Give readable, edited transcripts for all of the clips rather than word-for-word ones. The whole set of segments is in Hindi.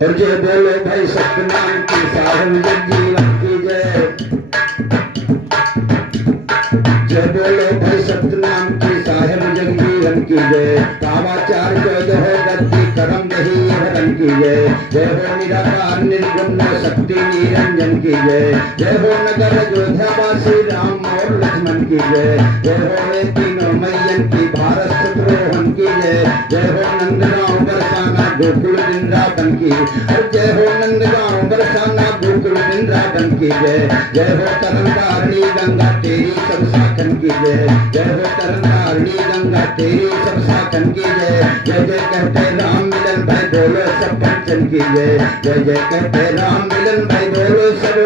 और जय बोलो भाई सतनाम की साहिब जगजीवन की जय। जय बोलो भाई सतनाम की साहिब जगजीवन की जय। कामाचार चौदह गद्दी करम दही हरम की जय। जय हो निराकार निर्गुण शक्ति निरंजन की जय। जय हो नगर अयोध्यावासी राम और लक्ष्मण की जय। जय हो वे तीनों मैयन की भारत शत्रुघ्न की जय। जय हो नंदगांव बरसाना गोकुल वृंदावन की। जय हो नंदगांव बरसाना गोकुल वृंदावन की जय। जय हो तरंगारणी गंगा तेरी सब साखन की जय। जय हो तरंगारणी गंगा तेरी सब साखन की जय। जय जय कहते राम मिलन भाई बोलो सब पंचन की जय। जय जय कहते राम मिलन भाई बोलो सब।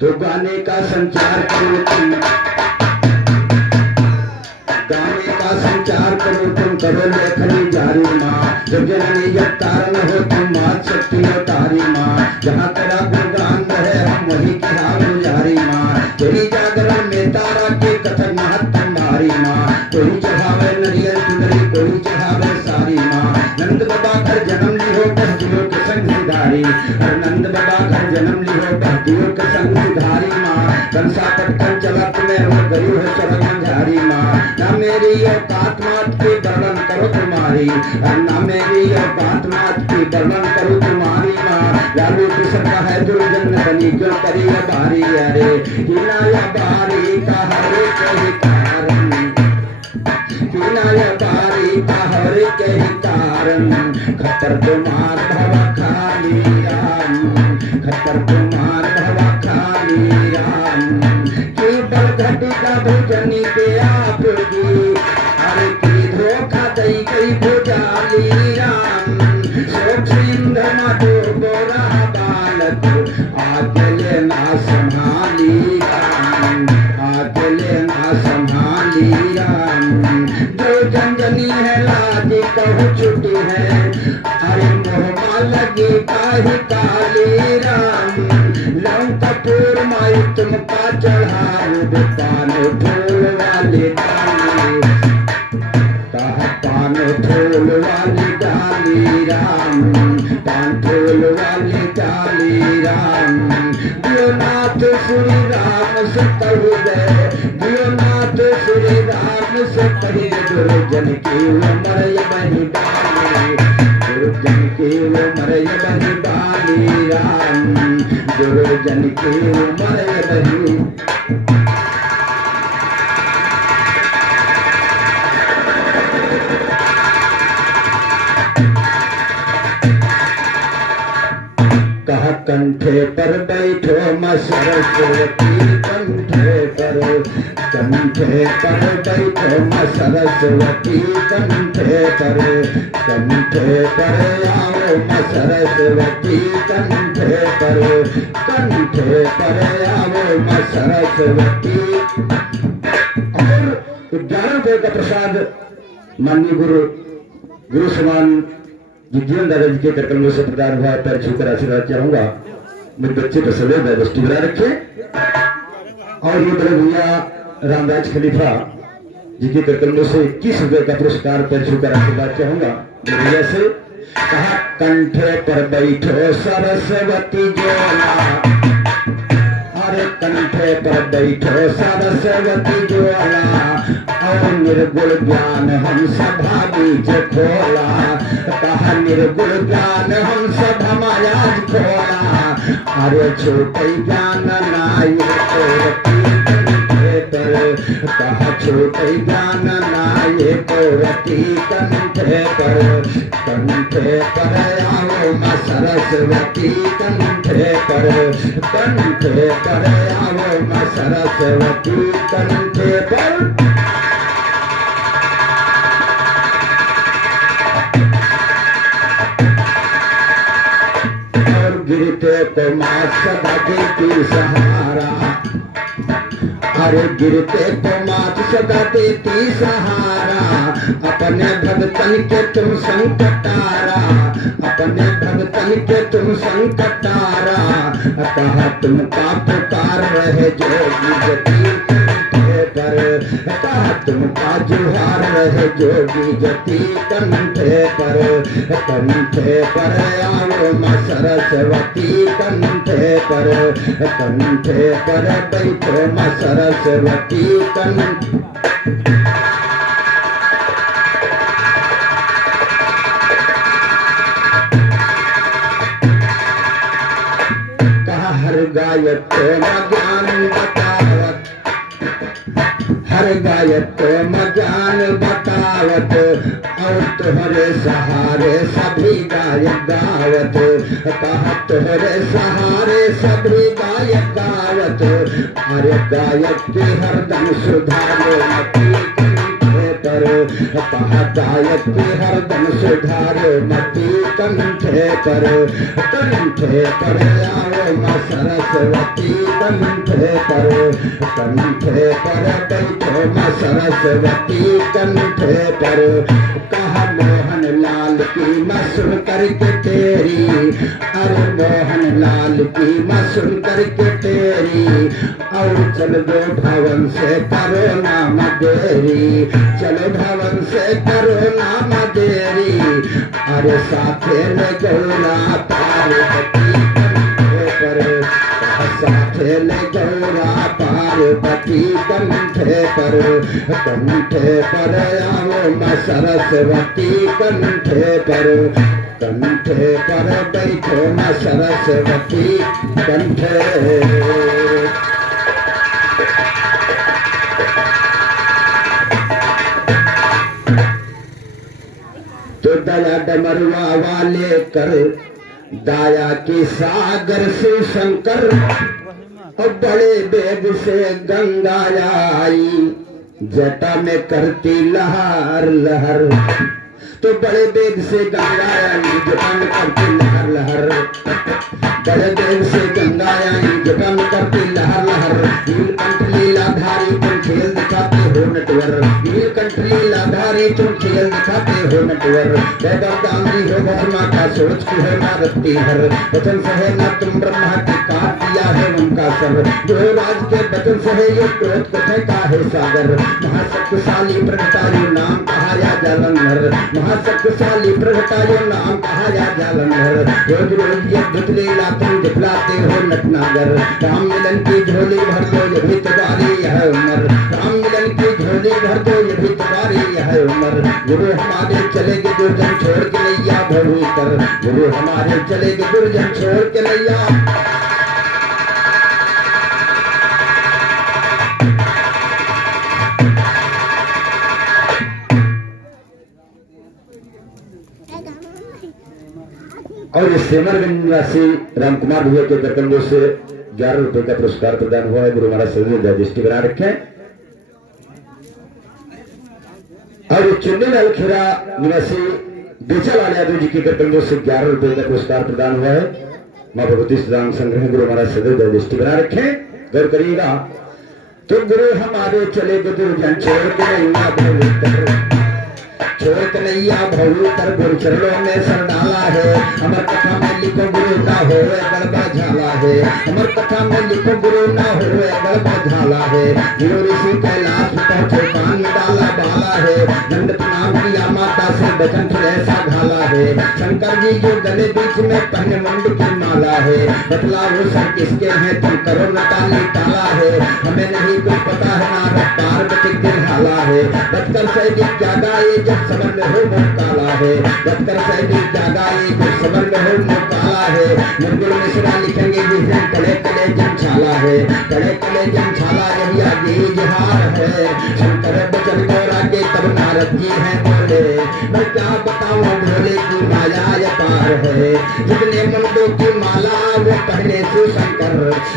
तो गाने का संचार करो तुम, गाने का संचार करो तुम, करो लेखनी जारी माँ। जब जननी जब तारण हो तुम मात शक्ति हो तारी माँ। जहाँ तेरा गुणगान है हम वही की हाल गुजारी माँ। तेरी जागरण में तारा के कथन महत्तम भारी माँ। कोई चढ़ावे नरियल चुनरी कोई चढ़ावे सारी माँ। नंद बाबा घर जन्म लिहो भक्तियों के संग सुधारी। और नंद बाबा घर जन्म लिहो भक्तियों के संग सुधारी माँ। कंसा पटकन चलत में हो गई हो चरण मंझारी माँ। ना मेरी औकात मात की वर्णन करो तुम्हारी। ना मेरी औकात मात की वर्णन करो तुम्हारी माँ। लालू कृष्ण का है दुर्जन बनी क्यों करी बारी। अरे हिनाया बारी का हरे कही कारण। हिनाया बारी का हरे कही कारण। खतर तुम्हार भवा खाली राम। खतर तुम्हार भवा खाली राम। की बल घटिका भुजनी पे आपकी। अरे की धोखा दई गई भुजाली राम। शोक सिंध मधु गोरा बालक आके ना संभाली राम। आके ना संभाली राम। जो जनजनी है लाज कहू छुटी है। अरे मोहमा लगी काहि काली राम। लंग कपूर माई तुमका चढ़ाऊ पान फूल वाली डाली। कहा पान फूल वाली डाली राम। पान फूल वाली डाली राम। दियोनाथ श्री राम से कहू गए। दियोनाथ श्री राम से कही दुर्जन की उमर बही डाली। दुर्जन की उमर बही डाली राम। दुर्जन की उमर बही। कहा कंठे पर बैठो मां सरस्वती। कंठे पर बैठो मां सरस्वती। कंठे पर आओ मां सरस्वती। कंठे पर आओ मां सरस्वती। और 11 रुपये का प्रसाद माननीय गुरु समान जीवन दादा जी के करकमों से प्रदान हुआ। पैर छूकर आशीर्वाद चाहूंगा। मेरे बच्चे पर सदैव व्यवस्थित बना रखे। और ये बड़े भैया रामराज खलीफा जी के करकमों से 21 रुपये का पुरस्कार पैर छूकर आशीर्वाद चाहूंगा मेरे भैया से। कहा कंठे पर बैठो सरस्वती ज्वाला। अरे कंठे पर बैठो सरस्वती ज्वाला। और निर्गुण ज्ञान हम सभा बीच खोला। कहा निर्गुण ज्ञान हम सभा मायाज खोला। अरे छोटे ज्ञान नाई कहा छोटे ज्ञान नाये को रति। कंठे पर आओ मां सरस्वती। कंठे पर आओ मां सरस्वती। कंठे पर गिरते को मां सदा देती सहारा। अरे गिरते को मात सदा देती सहारा। अपने भगतन के तुम संकटारा। अपने भगतन के तुम संकटारा। कहा तुम का पुकार रहे जोगी जती। तुमका जुहार रहे जोगी जति कंठे पर आओ माँ सरस्वती कंठे पर बैठो माँ सरस्वती कहा हर गायक ज्ञान बतावत, हर गायक ज्ञान बतावत, और तुम्हारे सहारे सभी गायक गावत, कहा तुम्हारे सहारे सभी गायक गावत, अरे गायक की हरदम सुधारो मती कंठे पर, कहा गायक की हरदम सुधारो मती कंठे पर आओ माँ सरस्वती कंठे पर बैठो माँ सरस्वती कंठे पर। कहा मोहन लाल की माँ सुन करके तेरी, अरे मोहन लाल की माँ सुन करके तेरी, और चल दो भवन से करो नाम देरी, चलो भवन से करो नाम देरी, अरे साथे ले गौरा पार्वती कंठे पर, साथे ले गौरा पार्वती कंठे पर आओ माँ सरस्वती कंठे पर बैठो माँ सरस्वती कंठे। तो दया डमरुआ वाले कर दाया की सागर से शंकर, और बड़े वेग से गंगा आई, जटा में करती लहर लहर, तो बड़े वेग से गंगा आई, जटा में करती लहर लहर, बड़े वेग से गंगा आई, जटा में करती लहर लहर, नीलकंठ लीलाधारी तुम खेल दिखाते हो नटवर, नीलकंठ लीलाधारी तुम खेल दिखाते हो नटवर, बेदम गांधी हो भस्मा का सोच की है मारती हर, वचन सहे न तुम ब्रह्मा की काट दिया है उनका सर, जो राज के वचन सहे ये क्रोध को फेंका है सागर, महाशक्तिशाली प्रगटायो नाम कहाया जालंधर, महाशक्तिशाली प्रगटायो नाम कहाया जालंधर, रोज रोज ये दुख लीला तुम दिखलाते हो नटनागर, राम मिलन की झोली भर दो ये भी तुम्हारी यह उम्र, राम मिलन की झोली भर दो ये भी तुम्हारी यह उम्र, गुरु हमारे चलेगे दुर्जन छोड़ के नैया भूमिकर, गुरु हमारे चलेगे दुर्जन छोड़ के नैया। और इस सेमरगंज निवासी रामकुमार भैया के करकंडों से 11 रुपए का पुरस्कार प्रदान हुआ है। गुरु महाराज सभी रजिस्ट्री बना रखे। और चुन्नीलाल खेरा निवासी बेचालाल यादव जी के करकंडों से 11 रुपए का पुरस्कार प्रदान हुआ है। माँ भगवती सुदान संग्रह गुरु महाराज सभी रजिस्ट्री बना रखे। गौर करिएगा। तो गुरु हमारे चले दुर्जन छोड़ के नैया भवूतर गुरु चरणों में सर डाला है। अमर कथा में लिखो गुरु ना हो गड़बा झाला है, अमर कथा में लिखो गुरु ना हो गड़बा झाला है। गुरु ऋषि कैलाश पहुंचे कान में डाला बाला है, दंड प्रणाम किया माता से बचन फिर ऐसा घाला है। शंकर जी जो गले बीच में पहने मुंड की माला है, बतला वो सर किसके हैं तुम करो न ताली ताला है। हमें नहीं कुछ पता है ना पार्वती दिन हाला है, बचकर सैनिक जागा ये जब समर में हो मुकाला है, बचकर सैनिक जागा ये जब समर में हो मुकाला है। मुरगुल मिश्रा लिखेंगे जिस दिन कले कले जम छाला है, कले कले जम छाला यही आगे जहार है। शंकर बचन गौरा के तब नारद जी हैं बोले, मैं क्या बताऊं भोले की माया अपार है। जितने मुंडों की माला वो पहले से शंकर,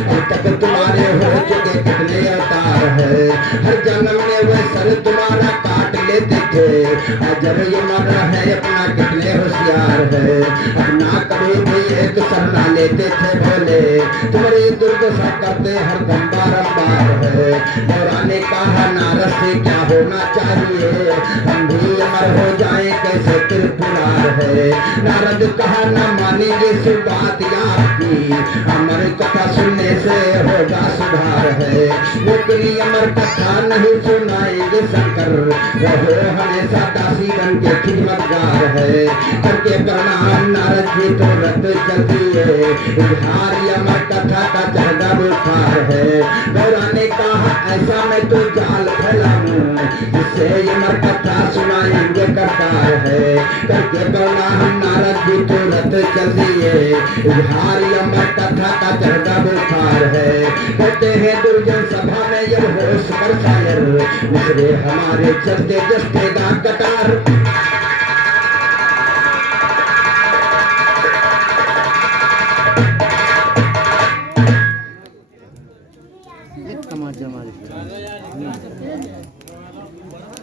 अब तक तुम्हारे हो चुके कितने अवतार है। हर जन्म में वह सर तुम्हारा काट लेते थे, अजर ये मर है अपना कितने होशियार है। अपना कभी भी एक सरना लेते थे भोले, तुम्हारी दुर्दशा करते हर दम बारंबार है। गौरा ने कहा नारद से क्या होना चाहिए, हम भी अमर हो जाए कैसे त्रिपुरार है। नारद कहा न मानेंगे सु बात आपकी, अमर कथा सुनने से होगा सुधार है। वो अमर कथा नहीं सुनाएंगे शंकर, रहो हमेशा दासी बन के खिदमतगार है। करके प्रणाम नारद जी तो रत चलती है, बिहारी अमर कथा का चढ़ा बुखार है। गौरा ने कहा ऐसा मैं तो जाल फैलाऊं, जिससे अमर कथा सुनाएंगे करतार है। करके प्रणाम नारद जी तो रत चलती है, बिहारी अमर कथा का चढ़ा बुखार है। कहते हैं दुर्जन सभा में जब होश पर शायर, निकले हमारे चलते जस्ते का कटार।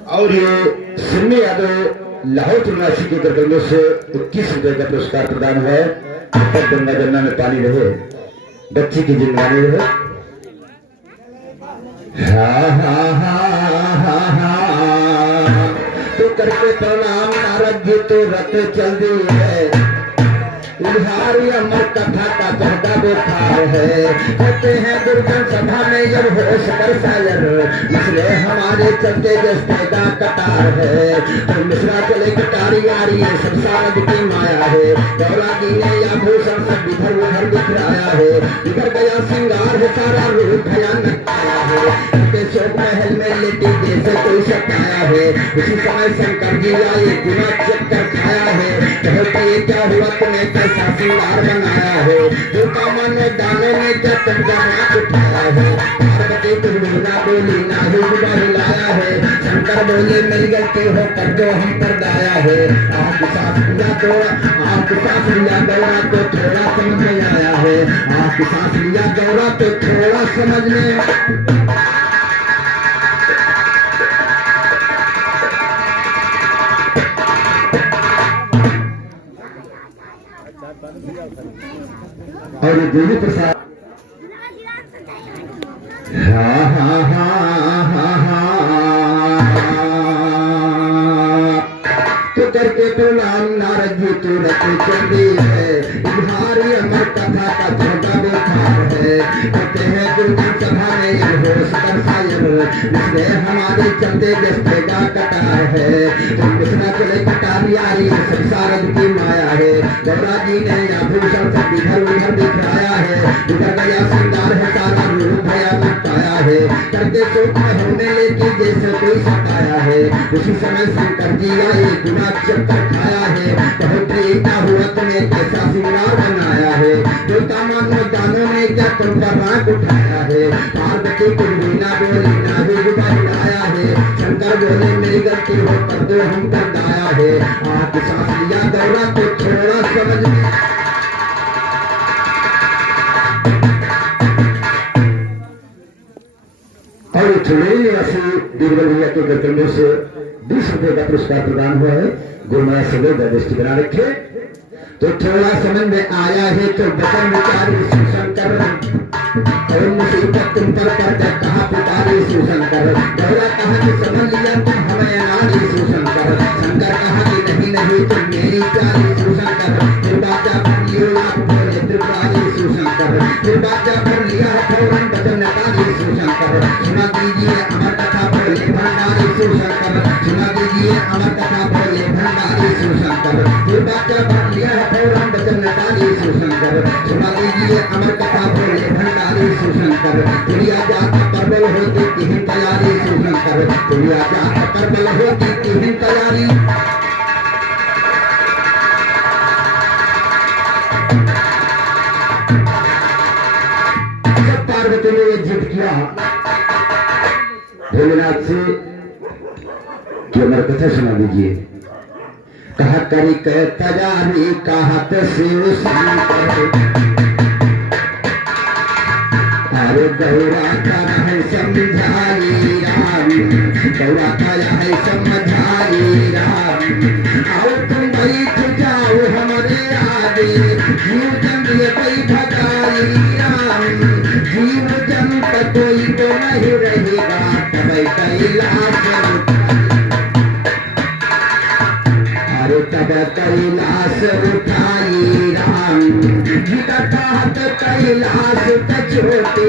और ये सिन्नी यादव लाहौर निवासी के करकंडों से 21 रुपए का पुरस्कार प्रदान हुआ है। तब गंगा जमुना में पानी रहे, बच्ची की जिंदगानी रहे। हा हा हा हा हा तो करके प्रणाम नारद जी तो रत चल दी है, बिहारी अमर कथा का चढ़ता बुखार है। कहते हैं दुर्जन सभा में जब होश पर शायर, इसलिए हमारे चलते जस्ते का कटार है। तो मिश्रा चले कटारी आ रही है, सब शारद की माया है। गौरा जी ने आभूषण सब इधर उधर बिखराया है, बिखर गया सिंगार है सारा रूप भयानक आया है। शोक महल में लेटी जैसे कोई सताया है, उसी समय शंकर जी आए गुना चक्कर खाया है। कहते ये क्या हुआ तुम्हें कैसा सिंगार बनाया है, दुर्गा मन में दानों ने चक्कर बना उठाया है। पार्वती कुछ बोला बोली ना ही हिलाया है, शंकर बोले मेरी गलती हो कर दो हम पर दाया है। आपकी सास लिया दौड़ा, आपकी सास लिया दौड़ा तो थोड़ा समझ में आया है, आपकी सास लिया दौड़ा तो थोड़ा समझ में। और ये देवी प्रसाद हा हा हा हा हा तो करके प्रणाम नारद जी तो रते चंदी है, बिहारी अमर कथा का चढ़ा बुखार है। कहते हैं दुर्जन सभा में होश कर शायर, इसलिए हमारे चलते जस्ते का कटार है। तो मिश्रा चले कटारी आ रही है, सब शारद की माया है। गौरा जी ने आभूषण सब इधर उधर दिखलाया है, बिखर गया सिंगार है सारा रूप भयानक आया है। करके शोक में होने लेके जैसे कोई सताया है, उसी समय शंकर जी आए गुना चक्कर खाया है। बहुत क्या हुआ तुम्हें कैसा सिंगार बनाया है, देवता मानो दानों ने क्या तुम पर राग उठाया है। पार्वती कुछ बिना बोली ना ही हिलाया है, शंकर बोले मेरी गलती हो कर दो हम कर दाया है। आपकी सांस लिया दौड़ा तो थोड़ा समझ में। और छुड़ेली निवासी बीरबल भैया के गर्दनों से 20 रुपए का पुरस्कार प्रदान हुआ है। गुरुमाया सदैव दृष्टि बना रखे। तो थोड़ा समझ में आया है तो बचन विचारी शिवशंकर, और मुसीबत तुम पर कहा पुकारी शिवशंकर। गौरा कहा कि समझ लिया तुम हमें अनाड़ी शिवशंकर, शंकर कहा कि नहीं नहीं तुम मेरी प्यारी शिवशंकर। फिर बाजा पर लियो आप बोले त्रिपुरारी शिवशंकर, फिर बाजा पर लिया फौरन बचन नकारी शिवशंकर। सुना दीजिए अमर कथा बोले भंडारी शिवशंकर, सुना दीजिए अमर कथा बोले भंडारी शिवशंकर। फिर बाजा पर लिया फौरन बचन नकारी शिवशंकर, सुना दीजिए अमर कथा बोले भंडारी शिवशंकर। दुनिया जात प्रबल होती किहिन तैयारी शिवशंकर, दुनिया जात प्रबल होती किहिन तैयारी। जब पार्वती ने ये जिद किया भोलेनाथ से कि अमर कथा सुना दीजिए, कहा करी कह तजारी कहत शिव शंकर। अरे गौरा कर है समझाई राम, गौरा कर है समझाई राम। आओ तुम बैठ जाओ हमारे आगे, जीव जंत बैठकाई राम। जीव जंत कोई तो नहीं रहेगा, तब कैलाश तब कैलाश उठाई राम। कहत कैलाश छोटे,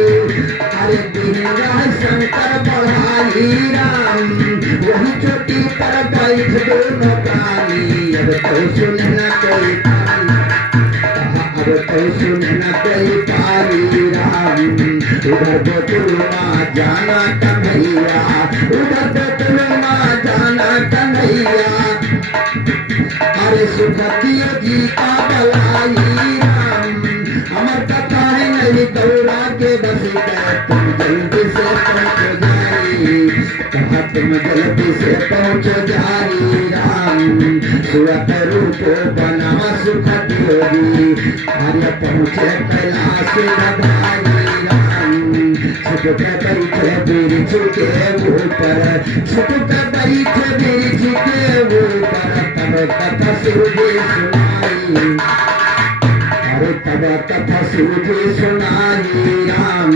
अरे बिना शंकर बढ़ा उधर बेतुल माँ जाना कन्हैया, उधर बेतुल माँ जाना कन्हैया। अरे सुखदियो जी का बलाई राम, अमर कथा है नहीं गौरा के बस गए, तुम जल्दी से पहुँच जाई, कहा तुम जल्दी से पहुँच जाई राम। सुरत रूप बना सुखदियो जी, आर्य पहुँचे कैलाश बधाई राम। छुप के बैठे वृक्ष के ऊपर, छुप के बैठे वृक्ष के ऊपर, तब कथा सूझी सुनाई, अरे तब कथा सूझी सुनाई राम।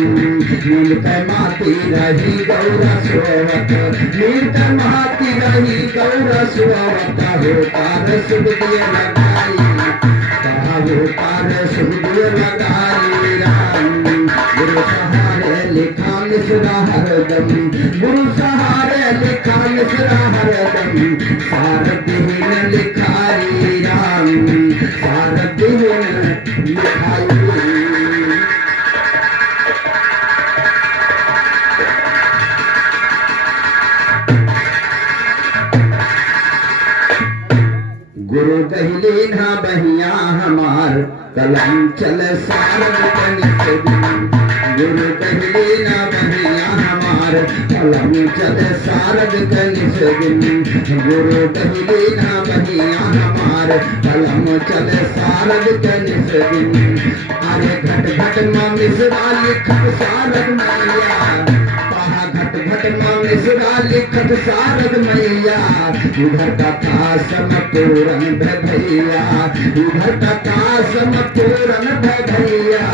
नील पे माती रही गौरा सोवत, नील पे माती रही गौरा सोवत, होकार सुख दिए लगाई, कहा होकार सुख दिए लगाई राम। गुरु सहारे लिखा मिश्रा हरदम, गुरु सहारे लिखा मिश्रा हरदम, सारदीन लिखाई राम, सारदीन लिखाई। गुरु कहली ना बहिया हमार, कलम चल सारद कनिक दिन, गुरु कहली ना बहिया हमार, कलम चल सारद कनिक दिन, गुरु कहली ना बहिया हमार, कलम चल सारद कनिक दिन। अरे घट घट माँ मिश्रा लिखत सारद मैया, कहा घट घट माँ मिश्रा लिखत सारद मैया, उधर कथा समपूरन भैया, उधर कथा समपूरन भैया।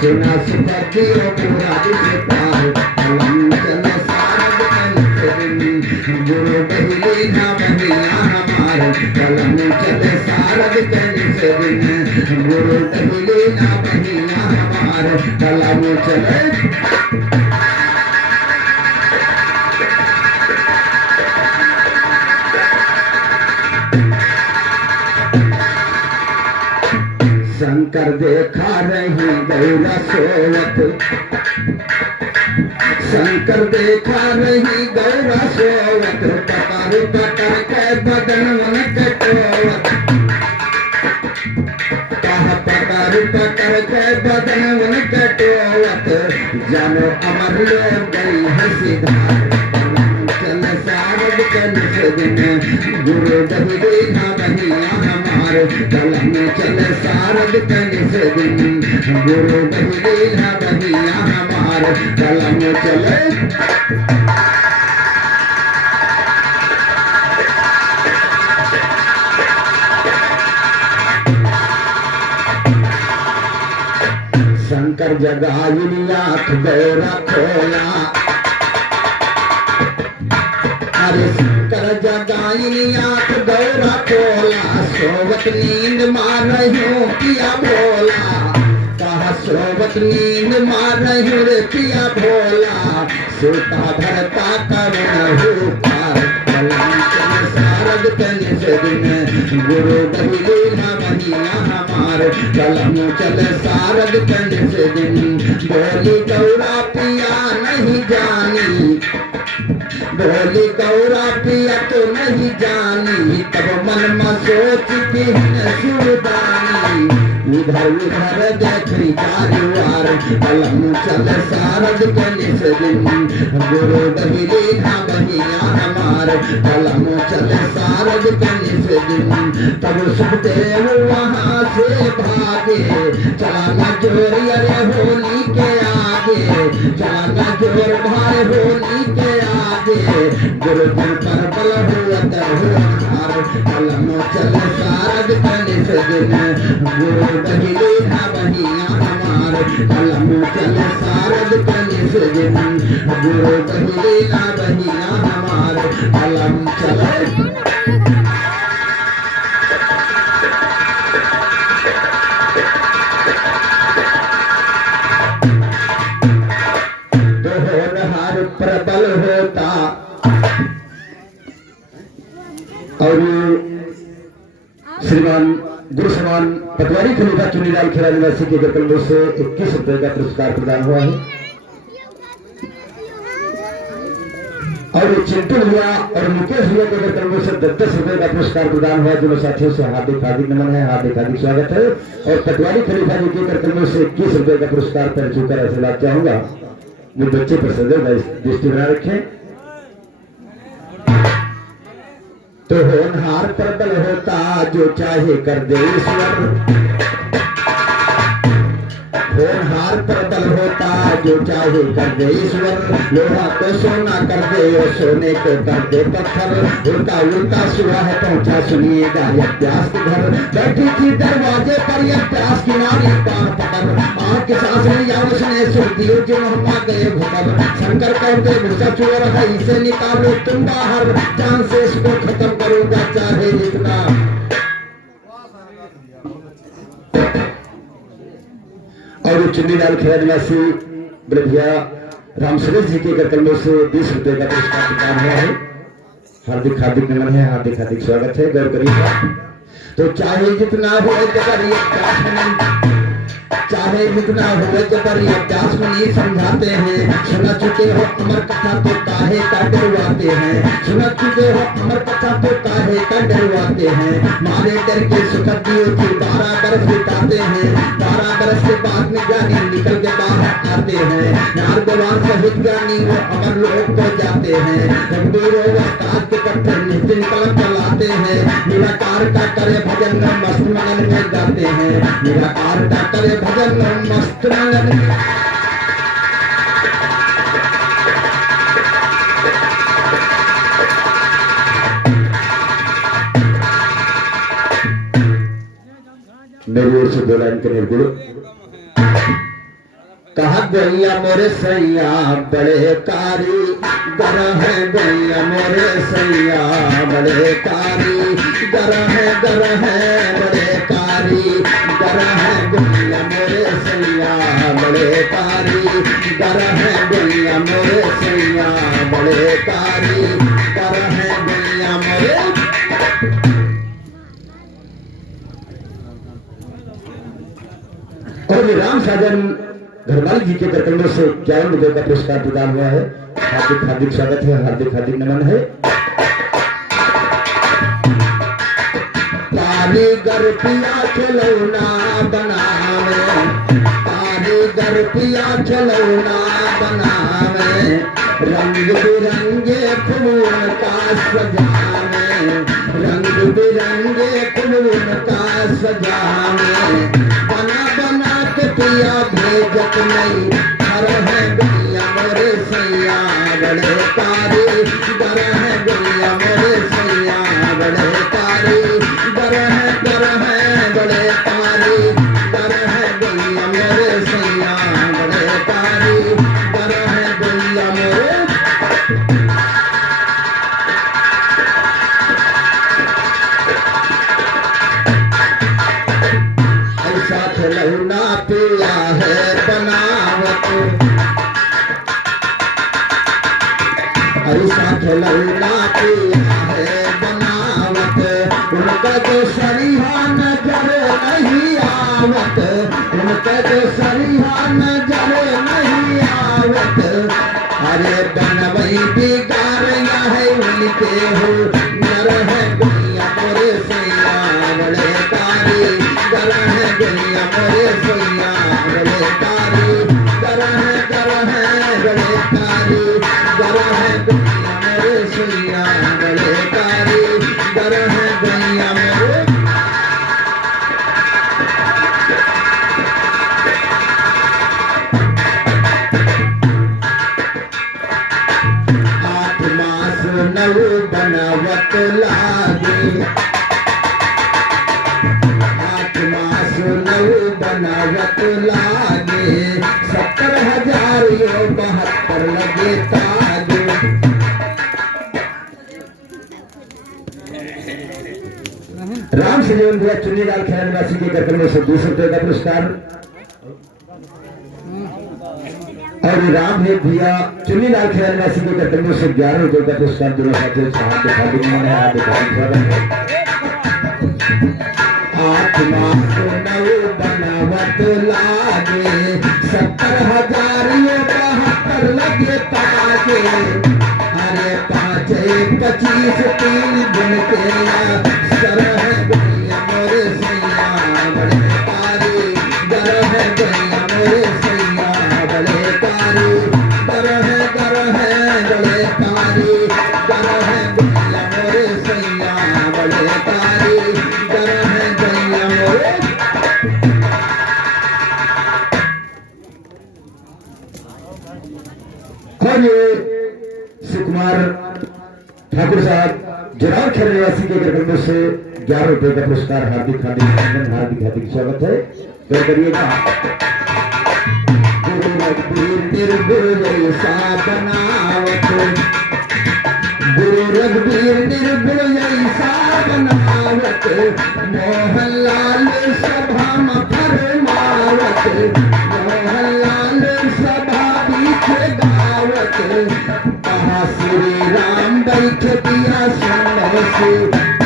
सुना सुखदियो पूरा विस्तार, कलम चल सारद कनिक दिन, गुरु कहली ना बहिया हमार, कलम चल सारद कनिक दिन, गुरु कहली ना बहिया हमार, कलम चल। शंकर देखा रही गौरा सोवत, शंकर देखा रही गौरा सोवत, पकड़ पकड़ के बदन मन कटोवत, कहा पकड़ पकड़ के बदन मन कटोवत, जानो अमर लोग गई है सिधार, चल सारद कनिक दिन, गुरु कहली ना बहिया हमार, कलम चल सारद कनिक दिन, गुरु कहली ना बहिया हमार, कलम चले। शंकर जगाई आँख गौरा खोला, अरे शंकर जगाई आँख गौरा खोला, सोवत नींद मार रही किया भोला, कहा सोवत नींद मार रही रे किया भोला, सोता भरता करुण हो पार, कलम चल सारद कनिक दिन, गुरु कहली ना बहिया हमार, कलम चल सारद कनिक दिन। बोली गौरा पिया नहीं जानी, बोली गौरा पिया तो नहीं जानी, तब मन में सोच की सुरदानी, उधर उधर देखी चारुआर, कलम चल सारद कनिक दिन, गुरु कहली ना बहिया हमार, कलम चल सारद कनिक दिन। तब सुखदेव वहाँ से भागे, चला न जोर अरे होली के आगे, चला न जोर भाई होली के आगे, गुरु गुरु पर बल हुआ हार, कलम चल सारद कनिक दिन, गुरु कहली ना बहिया हमार, कलम चल सारद कनिक दिन, गुरु कहली ना बहिया हमार, कलम चल। प्रबल होता और श्रीमान गुरु समान पटवारी खलीफा चुनीलाल खेरा निवासी के जबलपुर से 21 रुपए का पुरस्कार प्रदान हुआ है। और ये चिंटू भैया और मुकेश भैया के कर्मों से 10-10 रुपए का पुरस्कार प्रदान हुआ। दोनों साथियों से हार्दिक हार्दिक नमन है, हार्दिक हार्दिक स्वागत है। और पटवारी खलीफा जी के कर्मों से 21 रुपए का पुरस्कार पर चुकर आशीर्वाद चाहूंगा। मेरे बच्चे पर सदैव दृष्टि बना रखें। तो होनहार पर बल होता जो चाहे कर दे ईश्वर, होनहार पर बल होता जो चाहे कर दे ईश्वर, लोहा को सोना कर दे और सोने को कर दे पत्थर। उल्टा उल्टा सुबह पहुंचा सुनिएगा यह प्यास के घर, बैठी थी दरवाजे पर यह प्यास की नारी पान पकड़, आग के सांस लिया उसने सुन दियो जो हमा गए भुतर। शंकर कहते घुसा चोर है इसे निकालो तुम बाहर, जान से इसको खत्म करूंगा चाहे जितना। और चुन्नीलाल खेड़ा निवासी ब्रह्मिया राम सुरेश जी के कर्मों से 20 रुपए का पुरस्कार प्रदान हुआ है। हार्दिक हार्दिक नमन है, हार्दिक हार्दिक स्वागत है। गौर करिए। तो चाहे जितना हो चाहे जितना हो जबरिया दास मुनि समझाते हैं, सुना चुके हो अमर कथा तो काहे का डरवाते हैं, सुना चुके हो अमर कथा तो काहे का डरवाते हैं। मारे डर के सुखद दियो थी 12 बरस बिताते हैं, 12 बरस के बाद में ज्ञानी निकल के बाहर आते हैं। नारगवान सहित ज्ञानी वो अमर लोक को जाते हैं, गंभीर अवस्था के पत्थर नित्य निकल चलाते हैं। निराकार का करे भजन मस्त मगन में गाते हैं, निराकार का करे भजन मस्त मगन। मेरी ओर से 2 लाइन के निर्गुण। कहा गैया मोरे सैया बड़े कारी गर है, गैया मोरे सैया बड़े कारी गर है बड़े कारी गर है, गैया मोरे सैया बड़े कारी गर है, गैया मोरे सैया बड़े कारी गर है, गैया मोरे। और राम साजन घरवाल जी के कर्मों से 51 रुपए का पुरस्कार प्रदान हुआ है। हार्दिक हार्दिक स्वागत है, हार्दिक हार्दिक नमन है। कारीगर पिया खिलौना बनावे, कारीगर पिया खिलौना बनावे, रंग बिरंगे फूल का सजावे, रंग बिरंगे फूल का सजावे। बना बना के पिया भेजत नहीं घर है, गैया मोरे सैया बड़े कारी गर है, गैया मोरे सैया बड़े कारी गर है बड़े कारी गर है, गैया मोरे सैया बड़े कारी गर है, गैया मोरे। ऐसा खिलौना पिया है बनावत, ऐसा खिलौना पिया है बनावत, उनका जो सरीहा नजर नहीं आवत, उनका जो सरीहा नजर नहीं आवत। अरे बनवई बिगाड़िया है उनके हो नर है, गैया मोरे सैया बड़े कारी गर है, गैया मोरे सैया बड़े कारी गर है बड़े कारी गर है, गैया मोरे सैया बड़े कारी गर है, गैया मोरे। नव बनावत लागे, 8 मास नव बनावत लागे, 70,000 यो 72 लगे तागे। राम से जीवन भैया चुन्नीलाल खेड़ा निवासी के कर्मों से 20 रुपए का पुरस्कार। और राम है भैया चुन्नीलाल खेड़ा निवासी के कर्मों से 11 रुपए का पुरस्कार। दोनों साथियों से हार्दिक हार्दिक नमन है, हार्दिक हार्दिक स्वागत है। 8 मास नव बनावत लागे, 70,000 यो 72 लगे तागे। अरे 25 3 दिन के सर है गैया मोरे सैया बड़े कारी दर है गैया मोरे सैया बड़े कारी दर है बड़े कारी दर है गैया मोरे सैया बड़े कारी दर है गैया मोरे। और ये सुकुमार ठाकुर साहब जरार खेल निवासी के कार्यक्रमों से 11 रुपए का पुरस्कार हार्दिक हार्दिक स्वागत है। तो करिएगा गुरु रघुबीर निर्गुण ऐसा बनावत गुरु रघुबीर निर्गुण ऐसा बनावत मोहनलाल सभा में फरमावत मोहनलाल सभा बीच गावत कहा श्री राम बैठ दिया सुंदर से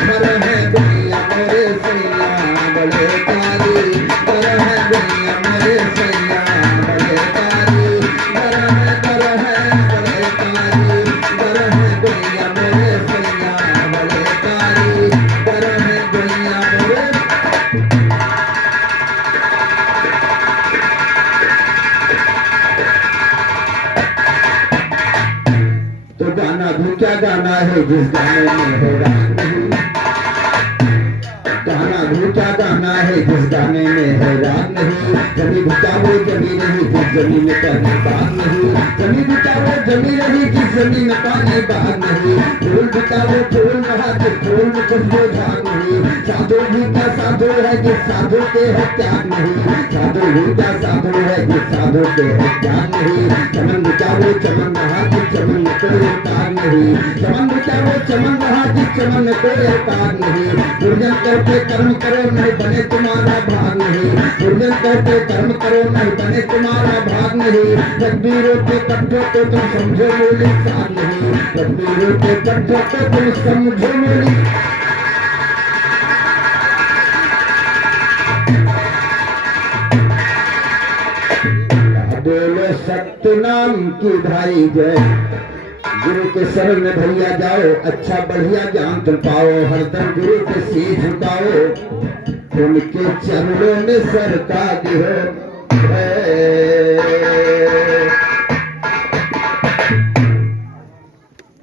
मर है गैया मोरे सैया बड़े कारी मर है गैया मोरे सैया बड़े कारी मर है बड़े कारी मर है गैया मोरे सैया बड़े कारी मर है गैया मोरे। तो गाना भी क्या गाना है जिस गाने में है राग नहीं गाना भी क्या गाना है जिस गाने में है राग नहीं जमी बिताओ जमी नहीं जिस जमी में पानी बाग नहीं जमी बिताओ जमी नहीं जिस जमी में पानी बाग नहीं फूल बिताओ फूल रहा जिस फूल में कुछ भाग नहीं साधु भी क्या साधु है जिस साधु के है त्याग नहीं साधु भी क्या साधु है जिस साधु के है त्याग नहीं चमन बिताओ चमन रहा जिस चमन में कोई ताग नहीं चमन बिताओ चमन रहा जिस चमन में कोई ताग नहीं दुर्जन करके कर्म करो नहीं बने तुम्हारा भाग नहीं दुर्जन करके कर्म करो नहीं बने तुम्हारा भाग नहीं तकदीरों के कब्जों को तुम समझो मेरी साथ नहीं तकदीरों के कब्जों को तुम समझो मेरी बोलो सत्यनाम की भाई जय गुरु के शरण में भैया जाओ अच्छा बढ़िया ज्ञान तुम पाओ हरदम गुरु के शीश झुकाओ उनके चरणों में सरका दियो।